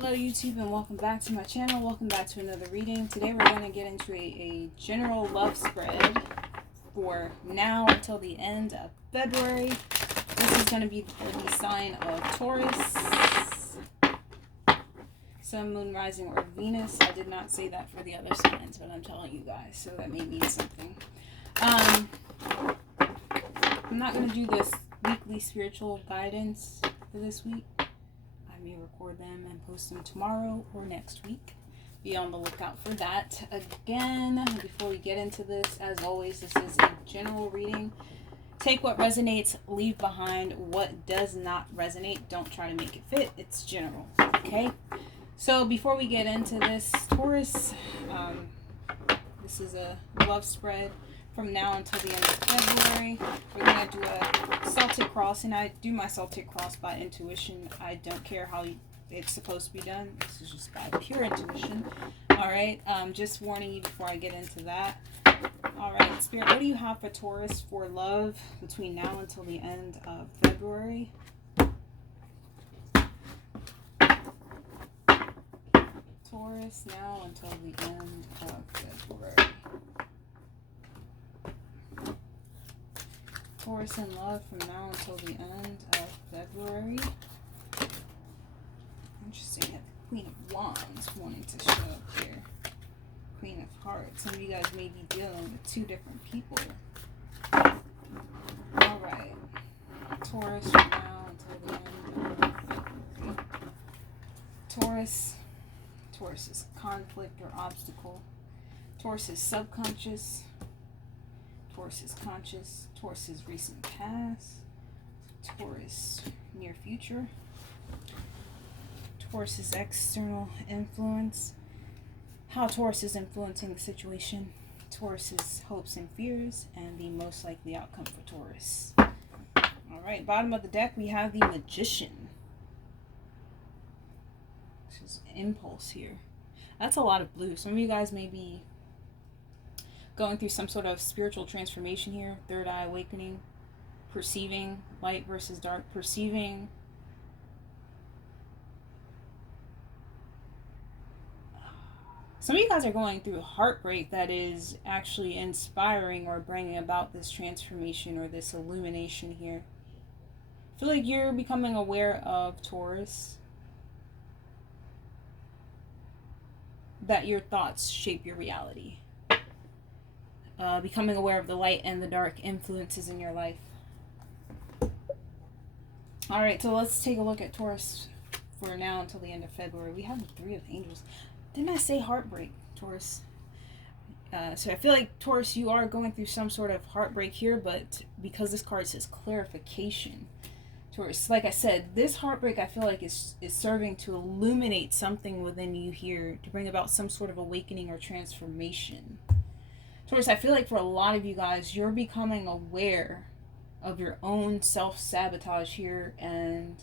Hello YouTube and welcome back to my channel. Welcome back to another reading. Today we're going to get into a general love spread for now until the end of February. This is going to be for the sign of Taurus, Sun, Moon, Rising, or Venus. I did not say that for the other signs, but I'm telling you guys, so that may mean something. I'm not going to do this weekly spiritual guidance for this week. I may record them and post them tomorrow or next week. Be on the lookout for that. Again, before we get into this, as always, this is a general reading. Take what resonates, leave behind what does not resonate. Don't try to make it fit. It's general. Okay? So before we get into this, Taurus, this is a love spread from now until the end of February. We're going to do a Celtic cross, and I do my Celtic cross by intuition. I don't care how it's supposed to be done. This is just by pure intuition. Alright, just warning you before I get into that. Alright, Spirit, what do you have for Taurus for love between now until the end of February? Taurus now until the end of February. Taurus in love from now until the end of February. Interesting. I have the Queen of Wands wanting to show up here. Queen of Hearts. Some of you guys may be dealing with two different people. Alright. Taurus from now until the end of February. Taurus. Taurus is conflict or obstacle. Taurus is subconscious. Taurus is conscious. Taurus is recent past. Taurus near future. Taurus is external influence. How Taurus is influencing the situation. Taurus is hopes and fears and the most likely outcome for Taurus. Alright, bottom of the deck we have the Magician. This is impulse here. That's a lot of blue. Some of you guys may be going through some sort of spiritual transformation here. Third eye awakening. Perceiving light versus dark. Perceiving some of you guys are going through heartbreak that is actually inspiring or bringing about this transformation or this illumination here. I feel like you're becoming aware of, Taurus, that your thoughts shape your reality. Becoming aware of the light and the dark influences in your life. Alright, so let's take a look at Taurus for now until the end of February. We have the Three of Angels. Didn't I say heartbreak, Taurus? So I feel like, Taurus, you are going through some sort of heartbreak here, but because this card says clarification, Taurus, like I said, this heartbreak I feel like is serving to illuminate something within you here, to bring about some sort of awakening or transformation. Taurus, I feel like for a lot of you guys, you're becoming aware of your own self-sabotage here and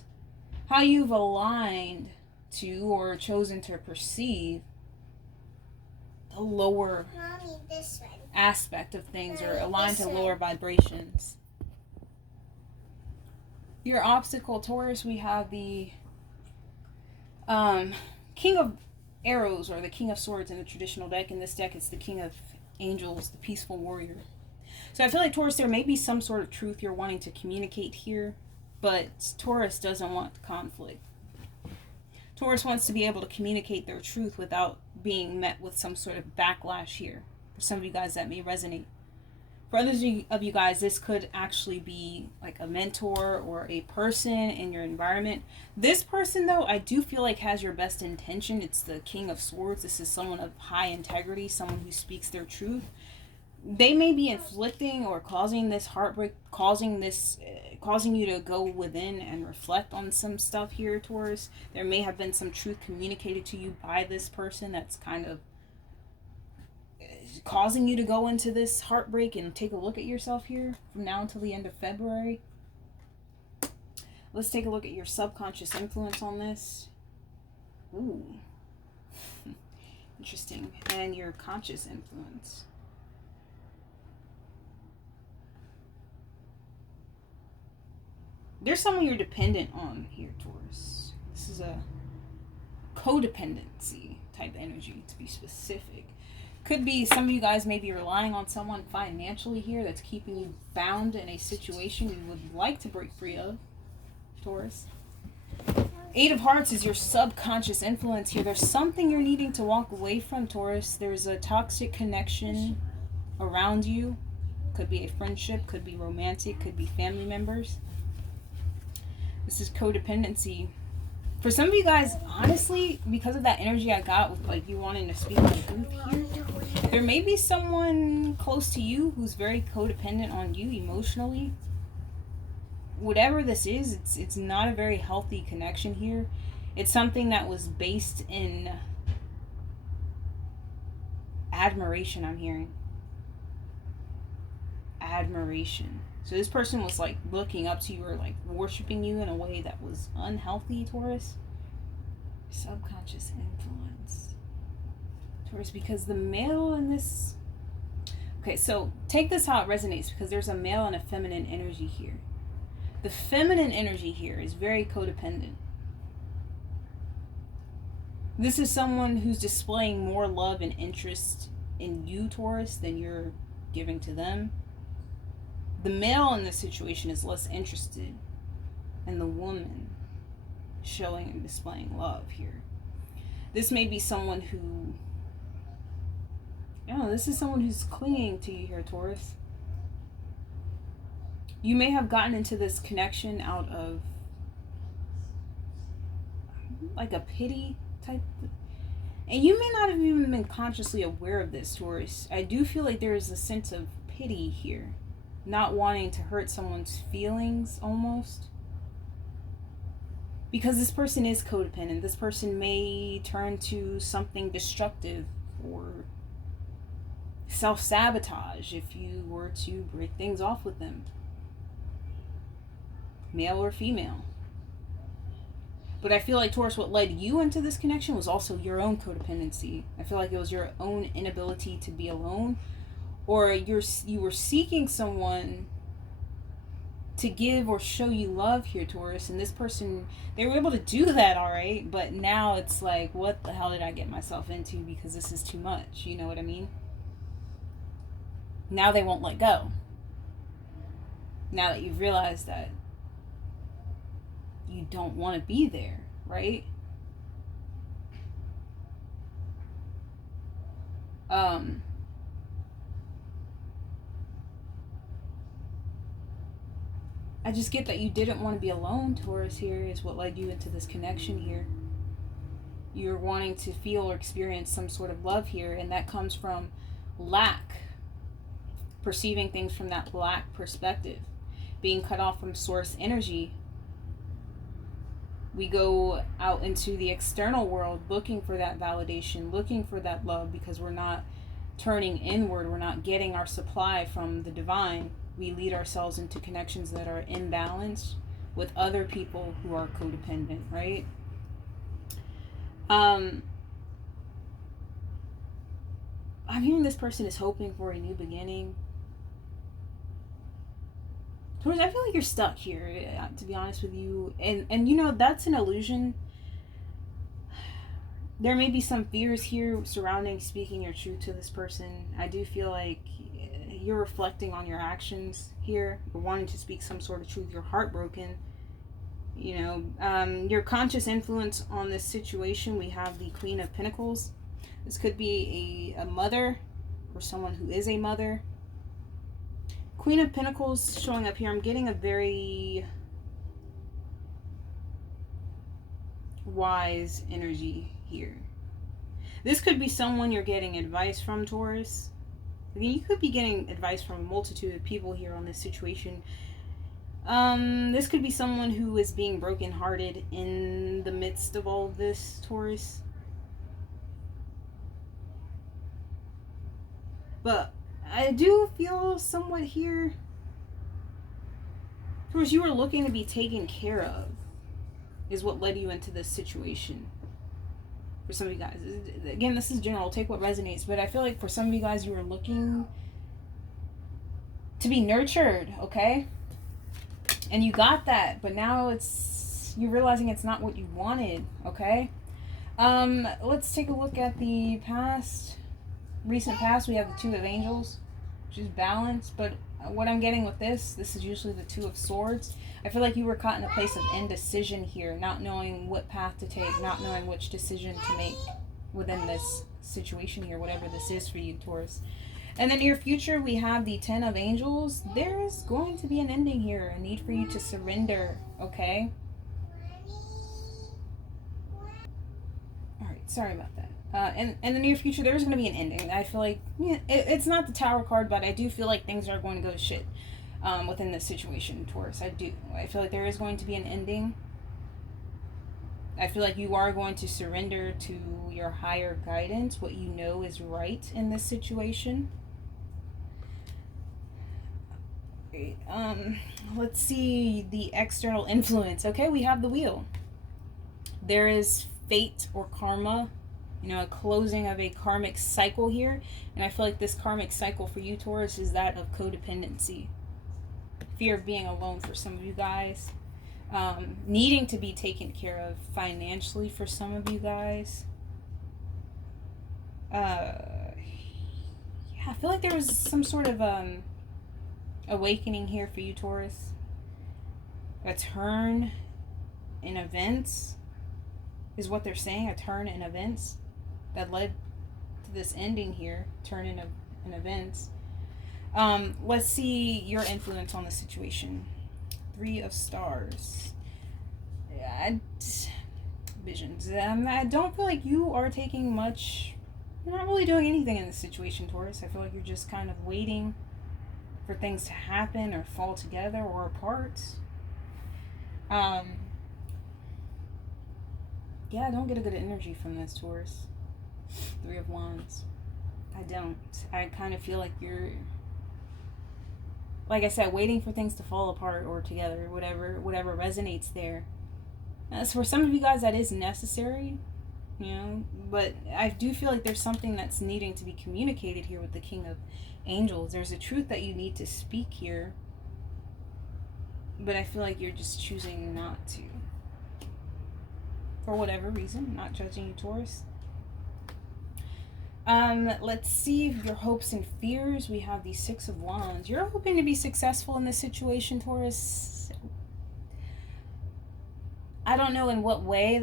how you've aligned to or chosen to perceive the lower aspect of things, or aligned to lower vibrations. Your obstacle, Taurus, we have the King of Arrows, or the King of Swords in the traditional deck. In this deck, it's the King of Angels, the peaceful warrior. So I feel like, Taurus, there may be some sort of truth you're wanting to communicate here, but Taurus doesn't want conflict. Taurus wants to be able to communicate their truth without being met with some sort of backlash here. For some of you guys, that may resonate. For others of you guys, this could actually be like a mentor or a person in your environment. This person, though, I do feel like has your best intention. It's the King of Swords. This is someone of high integrity, someone who speaks their truth. They may be inflicting or causing this heartbreak, causing you to go within and reflect on some stuff here, Taurus. There may have been some truth communicated to you by this person that's kind of causing you to go into this heartbreak and take a look at yourself here from now until the end of February. Let's take a look at your subconscious influence on this. Ooh. Interesting. And your conscious influence. There's someone you're dependent on here, Taurus. This is a codependency type energy, to be specific. Could be some of you guys may be relying on someone financially here that's keeping you bound in a situation you would like to break free of, Taurus. Eight of Hearts is your subconscious influence here. There's something you're needing to walk away from, Taurus. There's a toxic connection around you. Could be a friendship, could be romantic, could be family members. This is codependency. For some of you guys, honestly, because of that energy I got with like you wanting to speak on the group here, there may be someone close to you who's very codependent on you emotionally. Whatever this is, it's not a very healthy connection here. It's something that was based in admiration, I'm hearing. Admiration. So this person was like looking up to you or like worshiping you in a way that was unhealthy, Taurus. Subconscious influence. Taurus, because the male in this... Okay, so take this how it resonates, because there's a male and a feminine energy here. The feminine energy here is very codependent. This is someone who's displaying more love and interest in you, Taurus, than you're giving to them. The male in this situation is less interested in the woman showing and displaying love here. This may be someone who... this is someone who's clinging to you here, Taurus. You may have gotten into this connection out of like a pity type, and you may not have even been consciously aware of this, Taurus. I do feel like there is a sense of pity here, not wanting to hurt someone's feelings almost, because this person is codependent. This person may turn to something destructive or self-sabotage if you were to break things off with them, male or female. But I feel like, Taurus, what led you into this connection was also your own codependency. I feel like it was your own inability to be alone, or you were seeking someone to give or show you love here, Taurus, and this person, they were able to do that, all right, but now it's like, what the hell did I get myself into, because this is too much, you know what I mean? Now they won't let go. Now that you've realized that you don't want to be there, right? I just get that you didn't want to be alone, Taurus, here is what led you into this connection here. You're wanting to feel or experience some sort of love here, and that comes from lack. Perceiving things from that lack perspective. Being cut off from source energy. We go out into the external world looking for that validation, looking for that love, because we're not turning inward. We're not getting our supply from the divine. We lead ourselves into connections that are imbalanced with other people who are codependent, right? I'm hearing this person is hoping for a new beginning. Taurus, I feel like you're stuck here, to be honest with you. And you know, that's an illusion. There may be some fears here surrounding speaking your truth to this person. I do feel like you're reflecting on your actions here. You're wanting to speak some sort of truth. You're heartbroken. You know, your conscious influence on this situation, we have the Queen of Pentacles. This could be a mother or someone who is a mother. Queen of Pentacles showing up here. I'm getting a very wise energy here. This could be someone you're getting advice from, Taurus. Again, you could be getting advice from a multitude of people here on this situation. This could be someone who is being brokenhearted in the midst of all of this, Taurus. But I do feel somewhat here, Taurus, you were looking to be taken care of, is what led you into this situation. For some of you guys, again, this is general, take what resonates, but I feel like for some of you guys, you were looking to be nurtured, okay? And you got that, but now you're realizing it's not what you wanted, okay? Let's take a look at the past, recent past. We have the Two of Angels, which is balance, but what I'm getting with this is usually the Two of Swords. I feel like you were caught in a place of indecision here, not knowing what path to take, not knowing which decision to make within this situation here, whatever this is for you, Taurus. In the near future, we have the Ten of Angels. There is going to be an ending here, a need for you to surrender, okay? Alright, sorry about that. In the near future, there's going to be an ending. I feel like, it's not the Tower card, but I do feel like things are going to go to shit within this situation, Taurus. I do. I feel like there is going to be an ending. I feel like you are going to surrender to your higher guidance, what you know is right in this situation. Let's see the external influence. Okay, we have the Wheel. There is fate or karma, a closing of a karmic cycle here. And I feel like this karmic cycle for you, Taurus, is that of codependency. Fear of being alone for some of you guys. Needing to be taken care of financially for some of you guys. Yeah, I feel like there was some sort of awakening here for you, Taurus. A turn in events is what they're saying. A turn in events that led to this ending here. Turn in events. Let's see your influence on the situation. Three of Stars. Visions. I don't feel like you are taking much. You're not really doing anything in this situation, Taurus. I feel like you're just kind of waiting for things to happen or fall together or apart. Yeah, I don't get a good energy from this, Taurus. Three of Wands. I don't. I kind of feel like you're, like I said, waiting for things to fall apart or together, whatever resonates there. So for some of you guys, that is necessary, but I do feel like there's something that's needing to be communicated here with the King of Angels. There's a truth that you need to speak here, but I feel like you're just choosing not to. For whatever reason, I'm not judging you, Taurus. Let's see your hopes and fears. We have the Six of Wands. You're hoping to be successful in this situation, Taurus. I don't know in what way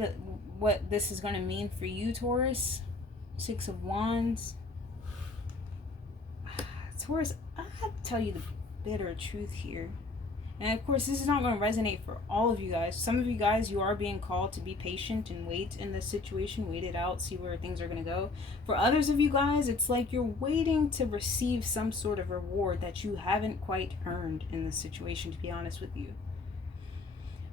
what this is going to mean for you, Taurus. Six of Wands. Taurus, I have to tell you the bitter truth here. And of course, this is not going to resonate for all of you guys. Some of you guys, you are being called to be patient and wait in this situation. Wait it out, see where things are going to go. For others of you guys, it's like you're waiting to receive some sort of reward that you haven't quite earned in this situation, to be honest with you.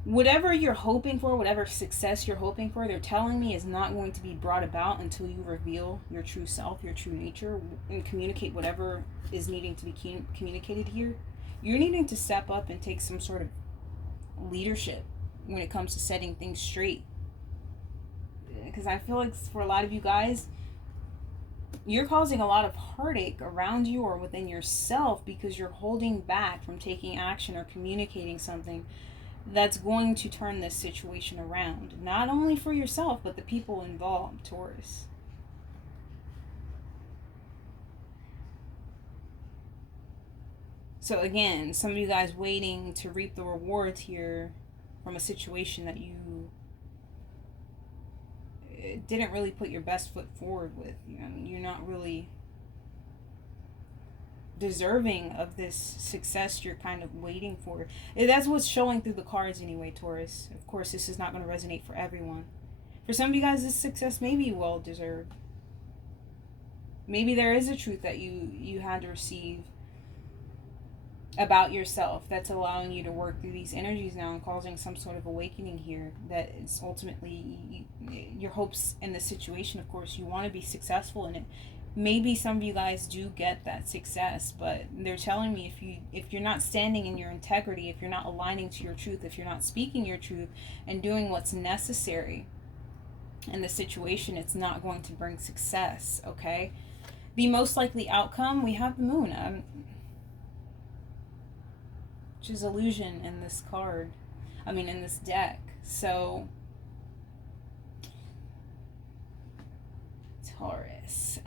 Whatever you're hoping for, whatever success you're hoping for, they're telling me is not going to be brought about until you reveal your true self, your true nature, and communicate whatever is needing to be communicated here. You're needing to step up and take some sort of leadership when it comes to setting things straight. Because I feel like for a lot of you guys, you're causing a lot of heartache around you or within yourself because you're holding back from taking action or communicating something that's going to turn this situation around. Not only for yourself, but the people involved, Taurus. So again, some of you guys waiting to reap the rewards here from a situation that you didn't really put your best foot forward with. You're not really deserving of this success you're kind of waiting for. That's what's showing through the cards anyway, Taurus. Of course, this is not going to resonate for everyone. For some of you guys, this success may be well deserved. Maybe there is a truth that you had to receive about yourself that's allowing you to work through these energies now and causing some sort of awakening here that is ultimately your hopes in the situation. Of course, you want to be successful in it. Maybe some of you guys do get that success, but they're telling me if you're not standing in your integrity, if you're not aligning to your truth, if you're not speaking your truth and doing what's necessary in the situation, it's not going to bring success, okay? The most likely outcome, we have the Moon, which is illusion in this card. In this deck. So Taurus.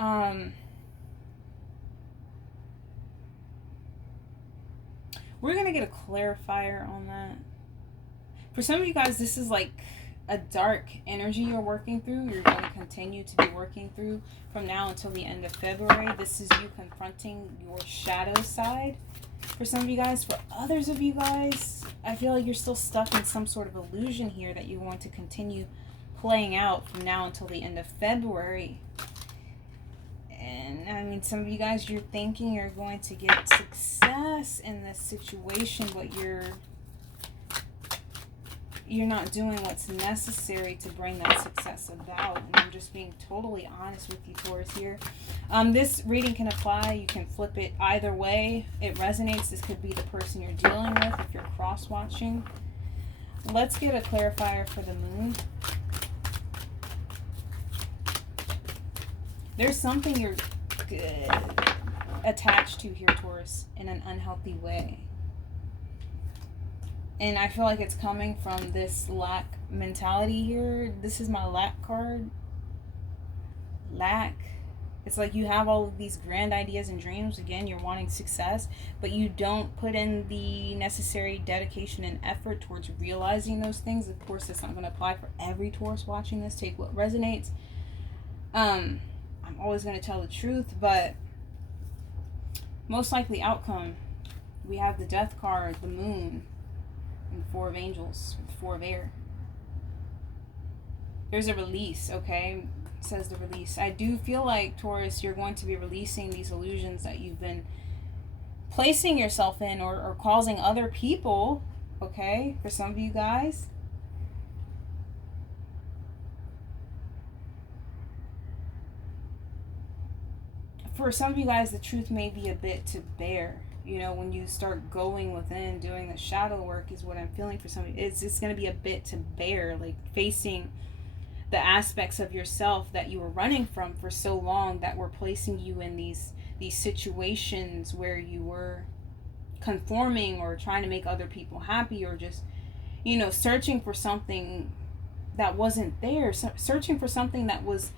We're going to get a clarifier on that. For some of you guys, this is like a dark energy you're working through. You're going to continue to be working through from now until the end of February. This is you confronting your shadow side. For some of you guys, for others of you guys, I feel like you're still stuck in some sort of illusion here that you want to continue playing out from now until the end of February. And I mean, some of you guys, you're thinking you're going to get success in this situation, but you're not doing what's necessary to bring that success about. And I'm just being totally honest with you, Taurus, here. This reading can apply. You can flip it either way. It resonates. This could be the person you're dealing with if you're cross-watching. Let's get a clarifier for the moon. There's something you're attached to here, Taurus, in an unhealthy way. And I feel like it's coming from this lack mentality here. This is my lack card. Lack. It's like you have all of these grand ideas and dreams. Again, you're wanting success, but you don't put in the necessary dedication and effort towards realizing those things. Of course, that's not going to apply for every Taurus watching this. Take what resonates. I'm always going to tell the truth, but most likely outcome, we have the Death card, the Moon, and the Four of Angels, the Four of Air. There's a release, okay? It says the release. I do feel like, Taurus, you're going to be releasing these illusions that you've been placing yourself in or causing other people, okay? For some of you guys. For some of you guys, the truth may be a bit to bear. You know, when you start going within, doing the shadow work is what I'm feeling for some of you. It's going to be a bit to bear, like facing the aspects of yourself that you were running from for so long that were placing you in these situations where you were conforming or trying to make other people happy, or just, you know, searching for something that wasn't there, searching for something that was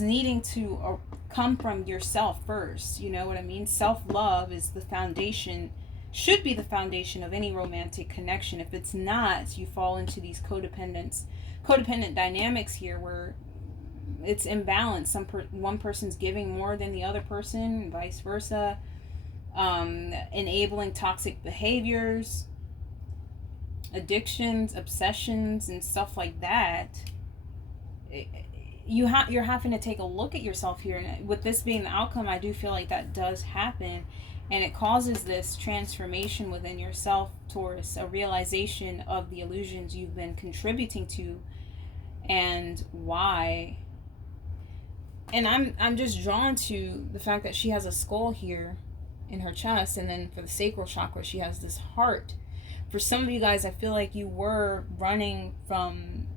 needing to come from yourself first. You know what I mean? Self-love is the foundation, should be the foundation of any romantic connection. If it's not, you fall into these codependent dynamics here where it's imbalanced. One person's giving more than the other person, and vice versa. Enabling toxic behaviors, addictions, obsessions, and stuff like that. You're having to take a look at yourself here, and with this being the outcome, I do feel like that does happen, and it causes this transformation within yourself, Taurus, a realization of the illusions you've been contributing to and why. And I'm just drawn to the fact that she has a skull here in her chest, and then for the sacral chakra she has this heart. For some of you guys, I feel like you were running from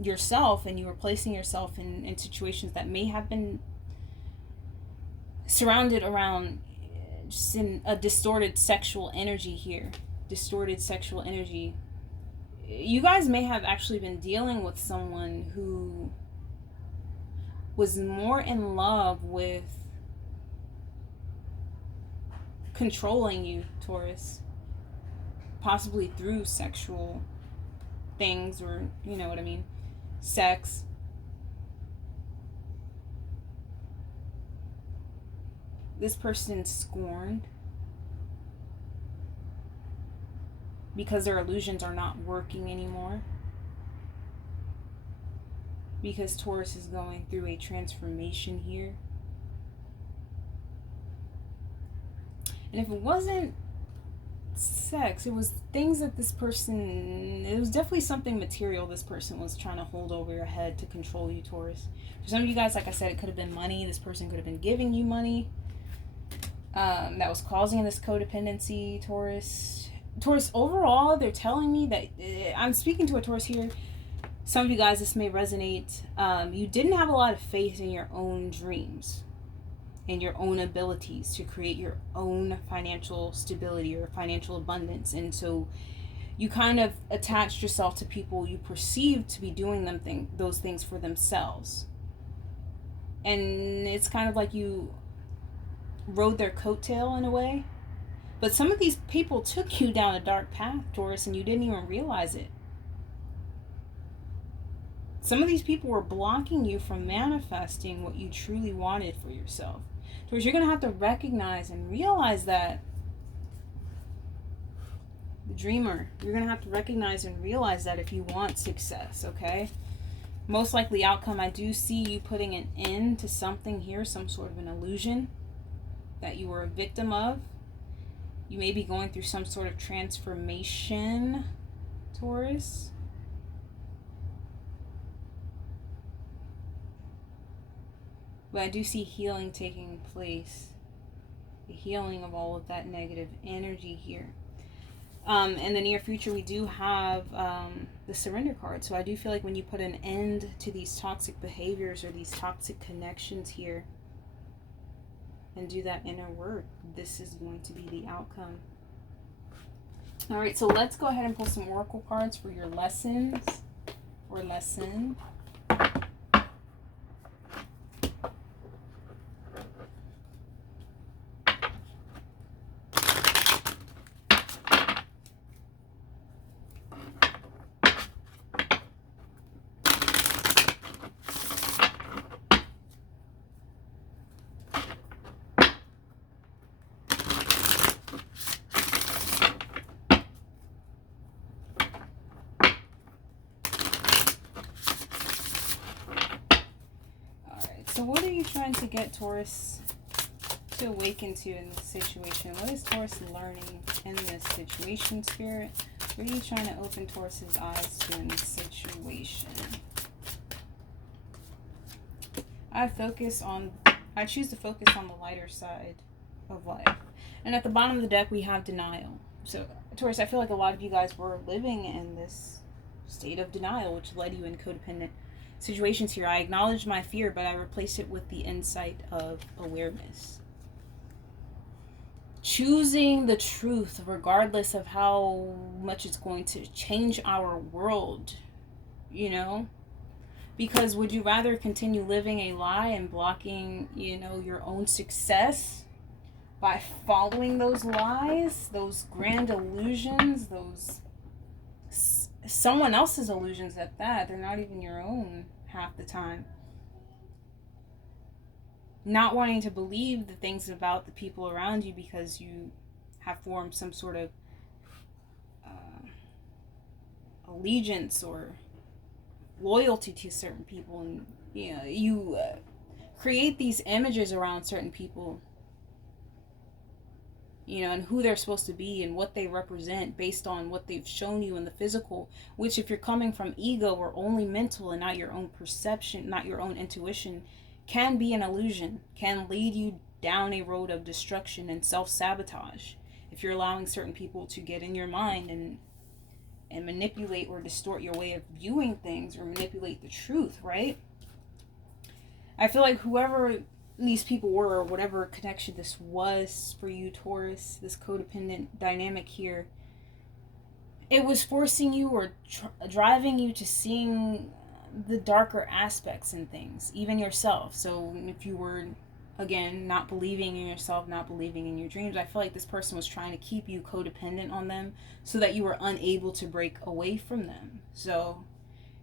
yourself, and you were placing yourself in situations that may have been surrounded around just in a distorted sexual energy here. Distorted sexual energy. You guys may have actually been dealing with someone who was more in love with controlling you, Taurus, possibly through sexual things, or you know what I mean, sex. This person's scorned because their illusions are not working anymore, because Taurus is going through a transformation here. And if it wasn't sex, it was things that this person, it was definitely something material this person was trying to hold over your head to control you, Taurus. For some of you guys, like I said, it could have been money. This person could have been giving you money that was causing this codependency, Taurus. Taurus, overall, they're telling me that, I'm speaking to a Taurus here. Some of you guys, this may resonate. You didn't have a lot of faith in your own dreams and your own abilities to create your own financial stability or financial abundance. And so you kind of attached yourself to people you perceived to be doing those things for themselves. And it's kind of like you rode their coattail in a way. But some of these people took you down a dark path, Taurus, and you didn't even realize it. Some of these people were blocking you from manifesting what you truly wanted for yourself. Taurus, you're going to have to recognize and realize that. The dreamer, you're going to have to recognize and realize that if you want success, okay? Most likely outcome, I do see you putting an end to something here, some sort of an illusion that you were a victim of. You may be going through some sort of transformation, Taurus. But I do see healing taking place. The healing of all of that negative energy here. In the near future, we do have the surrender card. So I do feel like when you put an end to these toxic behaviors or these toxic connections here and do that inner work, this is going to be the outcome. All right, so let's go ahead and pull some oracle cards for your lessons or lesson. So what are you trying to get Taurus to awaken to in this situation? What is Taurus learning in this situation, Spirit? What are you trying to open Taurus's eyes to in this situation? I choose to focus on the lighter side of life. And at the bottom of the deck, we have denial. So, Taurus, I feel like a lot of you guys were living in this state of denial, which led you in codependent situations here. I acknowledge my fear, but I replace it with the insight of awareness. Choosing the truth, regardless of how much it's going to change our world, you know? Because would you rather continue living a lie and blocking, your own success by following those lies, those grand illusions, those someone else's illusions at that? They're not even your own half the time. Not wanting to believe the things about the people around you because you have formed some sort of allegiance or loyalty to certain people, and you create these images around certain people, and who they're supposed to be and what they represent based on what they've shown you in the physical, which, if you're coming from ego or only mental and not your own perception, not your own intuition, can be an illusion, can lead you down a road of destruction and self-sabotage if you're allowing certain people to get in your mind and manipulate or distort your way of viewing things or manipulate the truth, right? I feel like whoever these people were, or whatever connection this was for you, Taurus, this codependent dynamic here, it was forcing you or driving you to seeing the darker aspects in things, even yourself. So if you were, again, not believing in yourself, not believing in your dreams, I feel like this person was trying to keep you codependent on them so that you were unable to break away from them. So,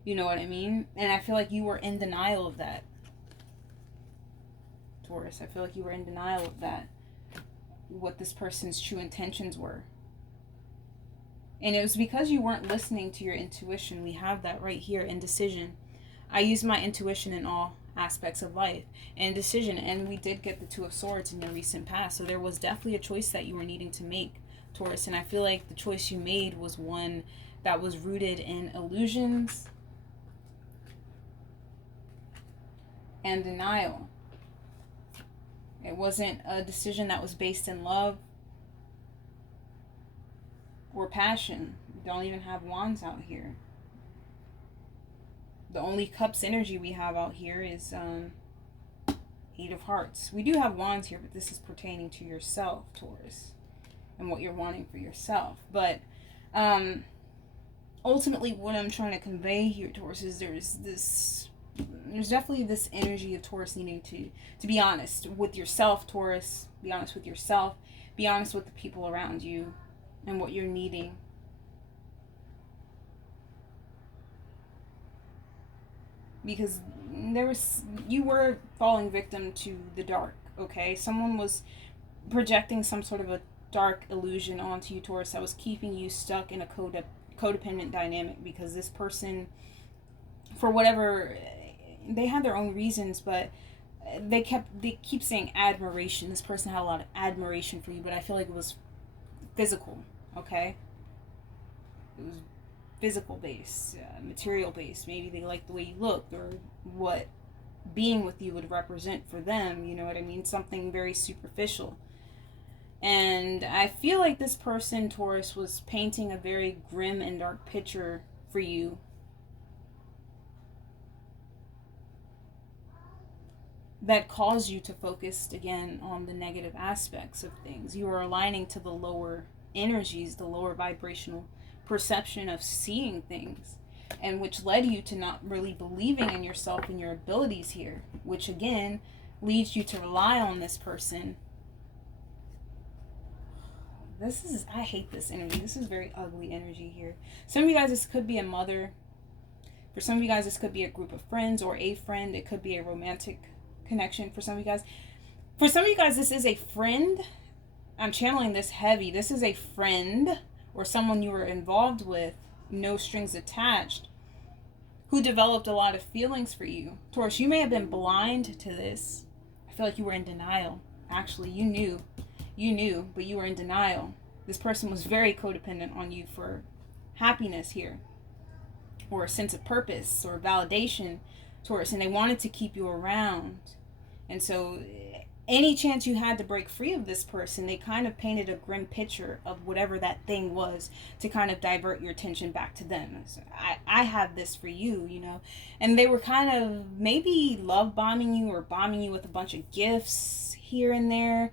you know what I mean? And I feel like you were in denial of that, Taurus. I feel like you were in denial of that, what this person's true intentions were. And it was because you weren't listening to your intuition. We have that right here, indecision. I use my intuition in all aspects of life. And decision, and we did get the Two of Swords in your recent past. So there was definitely a choice that you were needing to make, Taurus. And I feel like the choice you made was one that was rooted in illusions and denial. It wasn't a decision that was based in love or passion. We don't even have wands out here. The only cups energy we have out here is Eight of Hearts. We do have wands here, but this is pertaining to yourself, Taurus, and what you're wanting for yourself. But ultimately what I'm trying to convey here, Taurus, is there's this there's definitely this energy of Taurus needing to be honest with yourself, Taurus. Be honest with yourself. Be honest with the people around you and what you're needing. Because you were falling victim to the dark, okay? Someone was projecting some sort of a dark illusion onto you, Taurus, that was keeping you stuck in a codependent dynamic, because this person, for whatever, they had their own reasons, but they keep saying admiration. This person had a lot of admiration for you, but I feel like it was physical, okay? It was physical based, material based. Maybe they liked the way you looked, or what being with you would represent for them, you know what I mean? Something very superficial. And I feel like this person, Taurus, was painting a very grim and dark picture for you. That caused you to focus again on the negative aspects of things. You were aligning to the lower energies, the lower vibrational perception of seeing things, and which led you to not really believing in yourself and your abilities here, which again leads you to rely on this person. I hate this energy. This is very ugly energy here. Some of you guys, this could be a mother. For some of you guys, this could be a group of friends or a friend. It could be a romantic connection for some of you guys. For some of you guys, this is a friend. I'm channeling this heavy. This is a friend or someone you were involved with, no strings attached, who developed a lot of feelings for you. Taurus, you may have been blind to this. I feel like you were in denial. Actually, you knew, but you were in denial. This person was very codependent on you for happiness here, or a sense of purpose or validation, Taurus, and they wanted to keep you around. And so any chance you had to break free of this person, they kind of painted a grim picture of whatever that thing was to kind of divert your attention back to them. So I have this for you, you know. And they were kind of maybe love bombing you or bombing you with a bunch of gifts here and there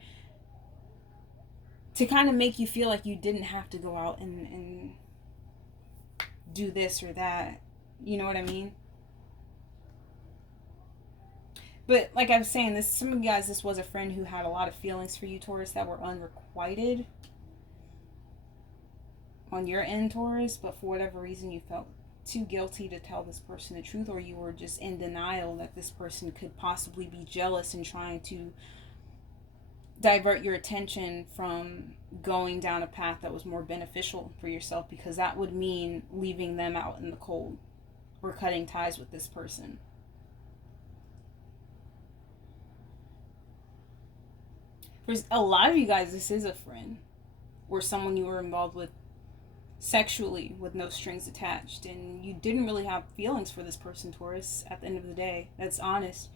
to kind of make you feel like you didn't have to go out and do this or that. You know what I mean? But like I was saying, some of you guys, this was a friend who had a lot of feelings for you, Taurus, that were unrequited on your end, Taurus. But for whatever reason, you felt too guilty to tell this person the truth, or you were just in denial that this person could possibly be jealous and trying to divert your attention from going down a path that was more beneficial for yourself, because that would mean leaving them out in the cold or cutting ties with this person. For a lot of you guys, this is a friend or someone you were involved with sexually with no strings attached, and you didn't really have feelings for this person, Taurus, at the end of the day. That's honest.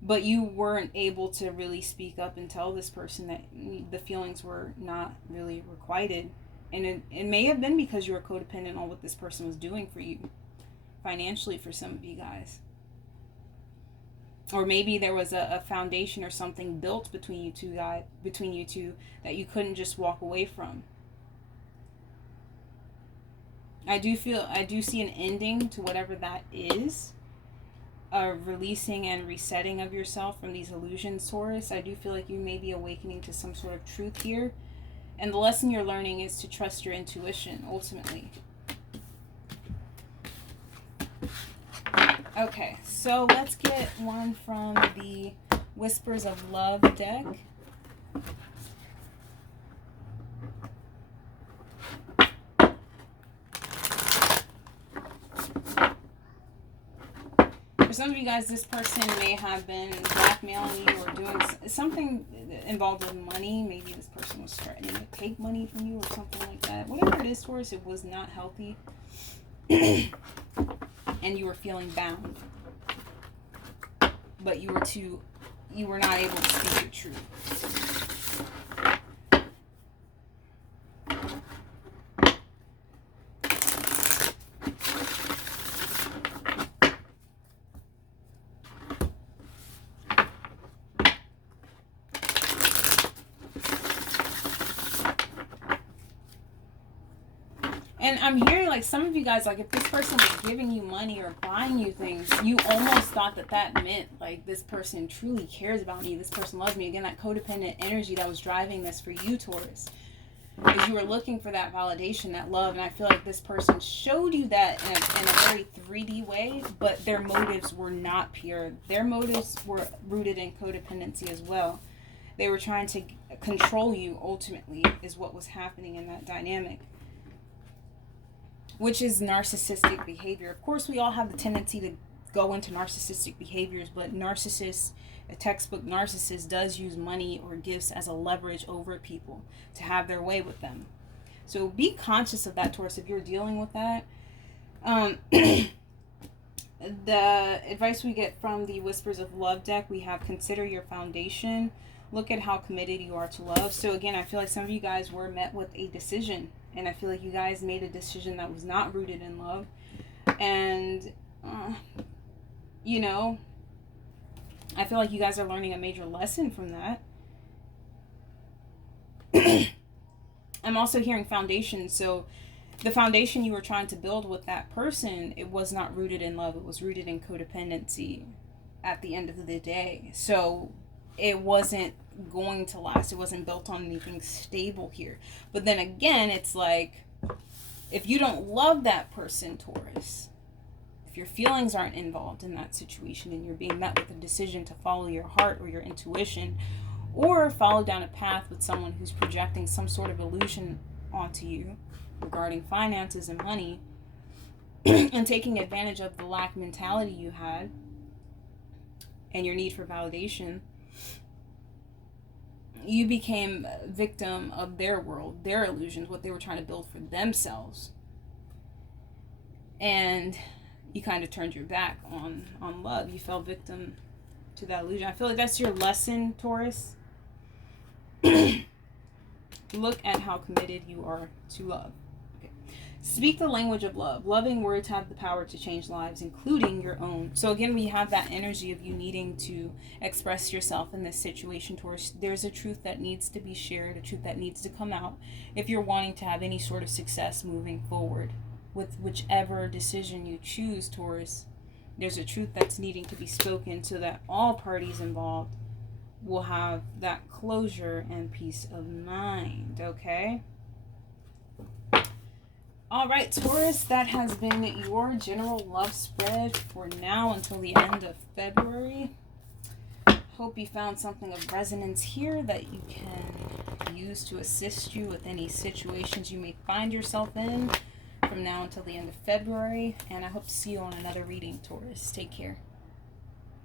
But you weren't able to really speak up and tell this person that the feelings were not really requited. And it may have been because you were codependent on what this person was doing for you financially, for some of you guys. Or maybe there was a foundation or something built between you two that you couldn't just walk away from. I do see an ending to whatever that is. A releasing and resetting of yourself from these illusions, Taurus. I do feel like you may be awakening to some sort of truth here. And the lesson you're learning is to trust your intuition, ultimately. Okay, so let's get one from the Whispers of Love deck. For some of you guys, this person may have been blackmailing you or doing something involved with money. Maybe this person was threatening to take money from you or something like that. Whatever it is, Taurus, it was not healthy. And you were feeling bound. But you were not able to speak your truth. And I'm hearing, like, some of you guys, like, if this person was giving you money or buying you things, you almost thought that that meant, like, this person truly cares about me. This person loves me. Again, that codependent energy that was driving this for you, Taurus. Because you were looking for that validation, that love. And I feel like this person showed you that in a very 3D way, but their motives were not pure. Their motives were rooted in codependency as well. They were trying to control you, ultimately, is what was happening in that dynamic, which is narcissistic behavior. Of course, we all have the tendency to go into narcissistic behaviors, but a textbook narcissist does use money or gifts as a leverage over people to have their way with them. So be conscious of that, Taurus, if you're dealing with that. The advice we get from the Whispers of Love deck, we have consider your foundation. Look at how committed you are to love. So again, I feel like some of you guys were met with a decision, and I feel like you guys made a decision that was not rooted in love. And, you know, I feel like you guys are learning a major lesson from that. I'm also hearing foundation. So the foundation you were trying to build with that person, it was not rooted in love. It was rooted in codependency at the end of the day. So it wasn't going to last. It wasn't built on anything stable here. But then again, it's like, if you don't love that person, Taurus, if your feelings aren't involved in that situation and you're being met with a decision to follow your heart or your intuition, or follow down a path with someone who's projecting some sort of illusion onto you regarding finances and money, and taking advantage of the lack mentality you had and your need for validation, you became a victim of their world, their illusions, what they were trying to build for themselves. And you kind of turned your back on love. You fell victim to that illusion. I feel like that's your lesson, Taurus. Look at how committed you are to love. Okay. Speak the language of love. Loving words have the power to change lives, including your own. So again, we have that energy of you needing to express yourself in this situation, Taurus. There's a truth that needs to be shared, a truth that needs to come out if you're wanting to have any sort of success moving forward. With whichever decision you choose, Taurus, there's a truth that's needing to be spoken so that all parties involved will have that closure and peace of mind, okay? All right, Taurus, that has been your general love spread for now until the end of February. Hope you found something of resonance here that you can use to assist you with any situations you may find yourself in from now until the end of February. And I hope to see you on another reading, Taurus. Take care.